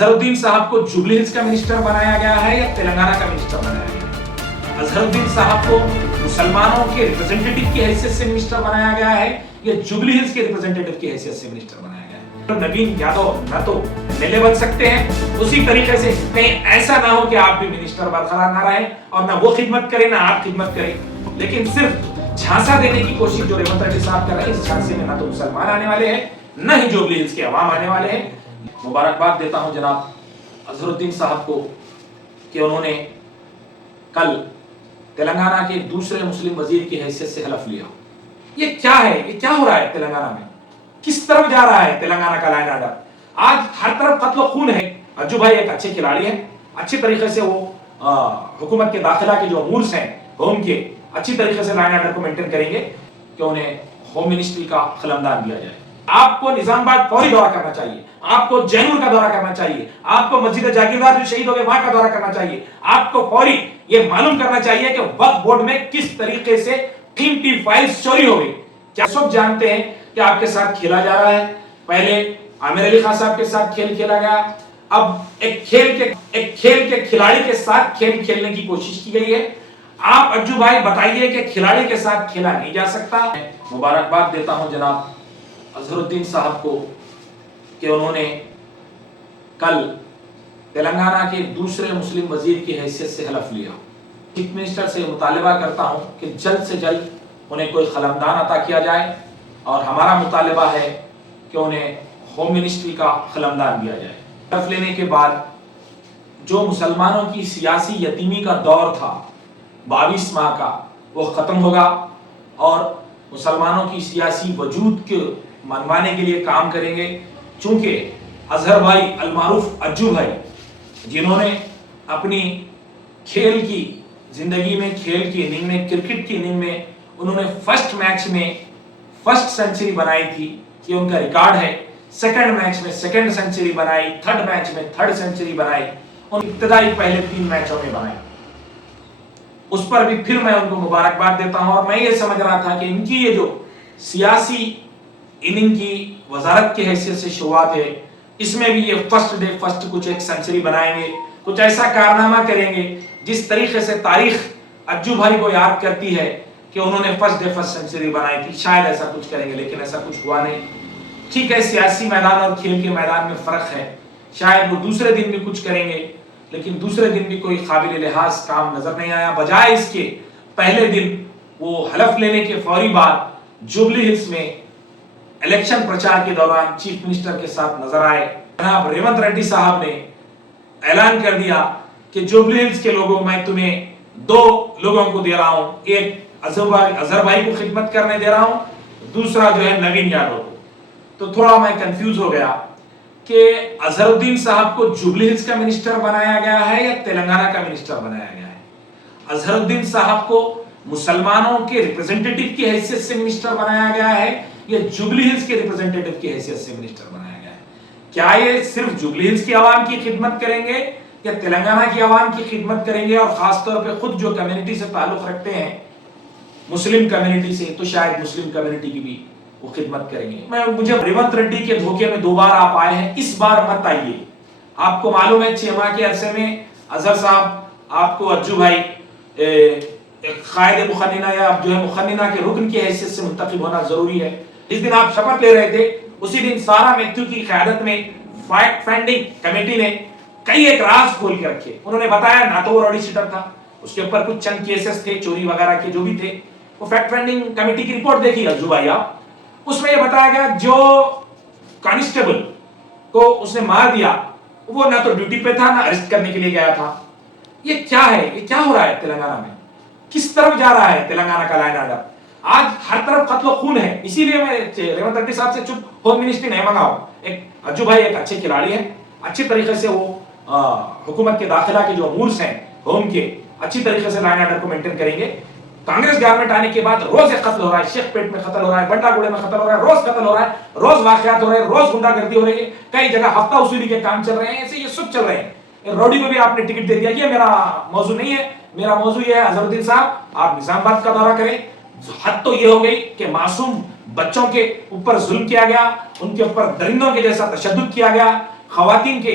اظہر الدین صاحب کو jubilee Hills کا منسٹر بنایا گیا ہے یا تلنگانہ کا منسٹر بنایا گیا ہے؟ اظہر الدین صاحب کو مسلمانوں کے ریپرزنٹیٹو کی حیثیت سے منسٹر بنایا گیا ہے یا جوبلی ہلز کے ریپرزنٹیٹو کی حیثیت سے منسٹر بنایا گیا ہے؟ نوین یادو نہ تو ایم بن سکتے ہیں، اسی طریقے سے کہیں ایسا نہ ہو کہ آپ بھی منسٹر برقرار نہ رہیں اور نہ وہ خدمت کریں نہ آپ خدمت کریں، لیکن صرف جھانسا دینے کی کوشش جو ریونت ریڈی صاحب کر رہے ہیں، اس جھانسے میں نہ تو مسلمان آنے والے ہیں نہ ہی جوبلی ہلز کے عوام آنے والے ہیں۔ مبارکباد دیتا ہوں جناب اظہر الدین صاحب کو کہ انہوں نے کل تلنگانہ کے دوسرے مسلم وزیر کی حیثیت سے حلف لیا۔ یہ کیا ہے؟ یہ کیا ہو رہا ہے تلنگانہ میں؟ کس طرف جا رہا ہے تلنگانہ کا لائن آرڈر؟ آج ہر طرف قتل و خون ہے۔ اجو بھائی ایک اچھے کھلاڑی ہیں، اچھی طریقے سے وہ حکومت کے داخلہ کے جو امورز ہیں ہوم کے، اچھی طریقے سے لائن آرڈر کو مینٹین کریں گے کہ انہیں ہوم منسٹری کا قلمدان دیا جائے۔ آپ کو نظام آباد فوری دورہ کرنا چاہیے، آپ کو جینور کا دورہ کرنا چاہیے، آپ کو مسجد جاگیردار جو شہید ہو گئے وہاں کا دورہ کرنا چاہیے، آپ کو فوری یہ معلوم کرنا چاہیے کہ وقف بورڈ میں کس طریقے سے قیمتی فائلز چوری ہو گئی۔ کیا سب جانتے ہیں کہ آپ کے ساتھ کھیلا جا رہا ہے؟ پہلے عامر علی خان صاحب کے ساتھ کھیل کھیلا گیا، اب ایک کھیل کے کھلاڑی کے ساتھ کھیل کھیلنے کی کوشش کی گئی ہے۔ آپ اجو بھائی بتائیے کہ کھلاڑی کے ساتھ کھیلا نہیں جا سکتا۔ مبارکباد دیتا ہوں جناب اظہر الدین صاحب کو کہ انہوں نے کل تلنگانہ کے دوسرے مسلم وزیر کی حیثیت سے حلف لیا۔ چیف منسٹر سے مطالبہ کرتا ہوں کہ جلد سے جلد انہیں کوئی قلمدان عطا کیا جائے اور ہمارا مطالبہ ہے کہ انہیں ہوم منسٹری کا قلمدان دیا جائے۔ حلف لینے کے بعد جو مسلمانوں کی سیاسی یتیمی کا دور تھا 22 ماہ کا، وہ ختم ہوگا اور مسلمانوں کی سیاسی وجود کے منوانے کے لیے کام کریں گے، چونکہ اظہر بھائی المعروف اجو بھائی جنہوں نے اپنی کھیل کی زندگی میں، کھیل کی اننگ میں، کرکٹ کی اننگ میں انہوں نے فرسٹ میچ میں فرسٹ سنچری بنائی تھی، یہ ان کا ریکارڈ ہے۔ سیکنڈ میچ میں سیکنڈ سنچری بنائی، تھرڈ میچ میں تھرڈ سنچری بنائی، ان ابتدائی پہلے 3 میچوں میں بنائی۔ اس پر بھی پھر میں ان کو مبارکباد دیتا ہوں، اور میں یہ سمجھ رہا تھا کہ ان کی یہ جو سیاسی اننگ کی وزارت کی حیثیت سے شروعات ہے، اس میں بھی یہ فرسٹ کچھ ایک سنچری بنائیں گے، کچھ ایسا کارنامہ کریں گے جس طریقے سے تاریخ اجو بھائی کو یاد کرتی ہے کہ انہوں نے فرسٹ سنچری بنائی تھی، شاید ایسا کچھ کریں گے، لیکن ایسا کچھ ہوا نہیں۔ ٹھیک ہے، سیاسی میدان اور کھیل کے میدان میں فرق ہے، شاید وہ دوسرے دن بھی کچھ کریں گے، لیکن دوسرے دن بھی کوئی قابل لحاظ کام نظر نہیں آیا۔ بجائے اس کے پہلے دن وہ حلف لینے کے فوری بعد جوبلی ہلز میں الیکشن پرچار کے دوران چیف منسٹر کے ساتھ نظر آئے۔ جناب ریونت ریڈی صاحب نے اعلان کر دیا کہ جوبلی ہلز کے لوگوں میں تمہیں 2 لوگوں کو دے رہا ہوں، ایک اظہر بھائی کو خدمت کرنے دے رہا ہوں، دوسرا جو ہے نوین یادو کو۔ تو تھوڑا میں کنفیوز ہو گیا کہ اظہر الدین صاحب کو جوبلی ہلز کا منسٹر بنایا گیا ہے یا تلنگانہ کا منسٹر بنایا گیا ہے؟ اظہر الدین صاحب کو مسلمانوں کے ریپرزنٹیٹو کی حیثیت سے منسٹر بنایا گیا ہے یا جوبلی ہلز کے ریپرزنٹیٹو کی حیثیت سے منسٹر بنایا گیا ہے؟ کیا یہ صرف جوبلی ہلز کی عوام کی خدمت کریں گے یا تلنگانہ کی عوام کی خدمت کریں گے؟ اور خاص طور پہ خود جو کمیونٹی سے تعلق رکھتے ہیں مسلم کمیونٹی سے، تو شاید مسلم کمیونٹی کی بھی وہ خدمت کریں گے۔ مجھے ریونت ریڈی کے دھوکے میں 2 بار آپ آئے ہیں، اس بار مت آئیے۔ آپ کو معلوم ہے 6 ماہ کے عرصے میں اظہر صاحب آپ کو اجو بھائی ایک قائد مخننہ یا جو ہے مخننہ کے رکن کی حیثیت سے منتخب ہونا ضروری ہے۔ جس دن آپ شپث لے رہے تھے اسی دن سارا میتھیو کی قیادت میں فیکٹ فائنڈنگ کمیٹی نے کئی ایک راز کھول کے رکھے۔ انہوں نے بتایا نہ تو وہ راڈی شیٹر تھا، اس کے اوپر کچھ چند کیسز تھے چوری وغیرہ کے جو بھی تھے، وہ فیکٹ فائنڈنگ کمیٹی کی رپورٹ دیکھیے اجو بھائی آپ، اس میں یہ بتایا گیا جو کانسٹیبل کو اس نے مار دیا وہ نہ تو ڈیوٹی پہ تھا نہ اریسٹ کرنے کے لیے گیا تھا۔ یہ کیا ہے؟ یہ کیا ہو رہا ہے تلنگانہ میں؟ کس طرف جا رہا ہے تلنگانہ کا لائن آرڈر؟ آج ہر طرف قتل و خون ہے، اسی لیے میں ریونت ریڈی صاحب سے چپ ہوم منسٹری نہیں منگاؤں۔ ایک اجو بھائی ایک اچھے کھلاڑی ہیں، اچھی طریقے سے وہ حکومت کے داخلہ کے جو امورز ہیں ہوم کے، اچھی طریقے سے لائن آرڈر کو مینٹین کریں گے۔ کانگریس گورنمنٹ آنے کے بعد روز ایک قتل ہو رہا ہے، شیخ پیٹ میں قتل ہو رہا ہے، بنڈا گوڑے میں قتل ہو رہا ہے، روز قتل ہو رہا ہے، روز واقعات ہو رہے ہیں، روز گنڈا گردی ہو رہی ہے، کئی جگہ ہفتہ وصولی کے کام چل رہے ہیں، ایسے یہ سب چل رہے ہیں۔ روڈی کو بھی آپ نے ٹکٹ دے دیا، یہ میرا موضوع نہیں ہے، میرا موضوع یہ ہے اظہر الدین صاحب آپ نظام آباد کا دورہ کریں۔ حد تو یہ ہو گئی کہ معصوم بچوں کے اوپر ظلم کیا گیا، ان کے اوپر درندوں کے جیسا تشدد کیا گیا، خواتین کے